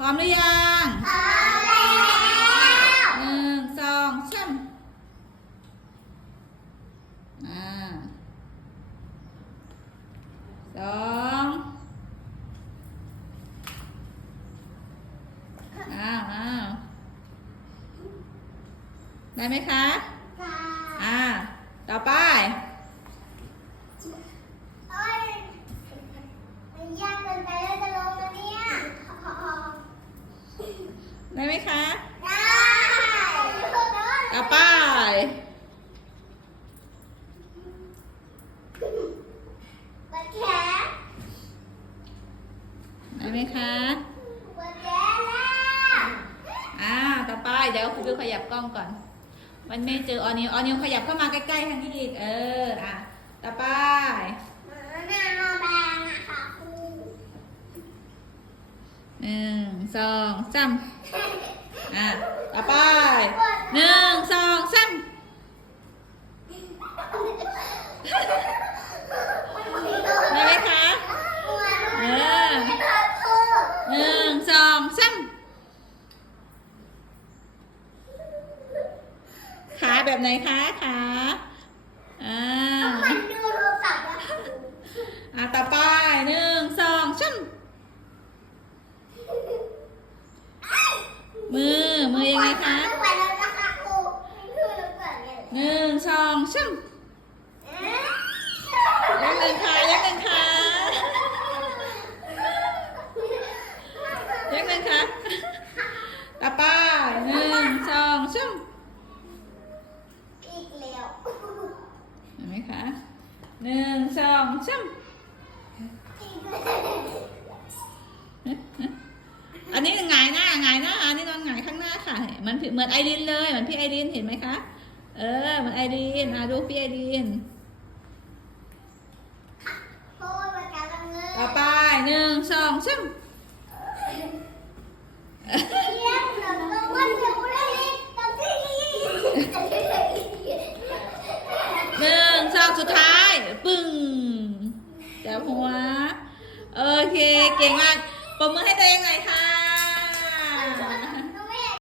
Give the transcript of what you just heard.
ร้อมหรือยังพร้อมแล้วหนึ่งสองสามอ่าสองอ้าวอ้าวได้ไหมคะ ค่ะ อ่า ต่อไป โอ้ยมันยากเกินไปแล้วจะลงแล้วเนี่ย ได้ไหมคะ ได้ต่อไปบัดแขนได้ไหมคะบัดแขนแล้วอ่า ต่อไปเดี๋ยวคุณบิวขยับกล้องก่อน มันไม่เจอออนิวออนิวขยับเข้ามาใกล้ๆทางนี้อีก เออ อะ ต่อไปมะนาวแดงอะค่ะครูหนึ่ งสองสามอะต่อไปหนึ่งสองสามได้ไหมคะเออหนึ่งสองสามขาแบบไหนคะขาอ่ามันดูโทรศัพท์อะอะต่อไปหนึ่งสองสาม มือ มือยังไงคะไม่ไหวแล้วนะคะครูคือเราเกิดเนี่ยหนึ่งสองสามยักหนึ่งขายักหนึ่งขายักหนึ่งขาต่อไปหนึ่งสองสามอีกแล้วเห็นไหมคะหนึ่งสองสามอีกแล้วอันนี้หงายหน้าหงายหน้า ค่ะเหมันเหมือนไอรินเลยเหมือนพี่ไอรินเห็นไหมคะ เออเหมือนไอรินอะดูพี่ไอรินโอ้ยประกาศลังเลยต่อไปหนึ่งสองสามเยี่ยมหนูต้องวันเดียวได้เลยตอนที่นี่หนึ่งสองสุดท้ายปึ้งจับหัว โอเค เก่งมากปรบมือให้ตัวเองหน่อยค่ะ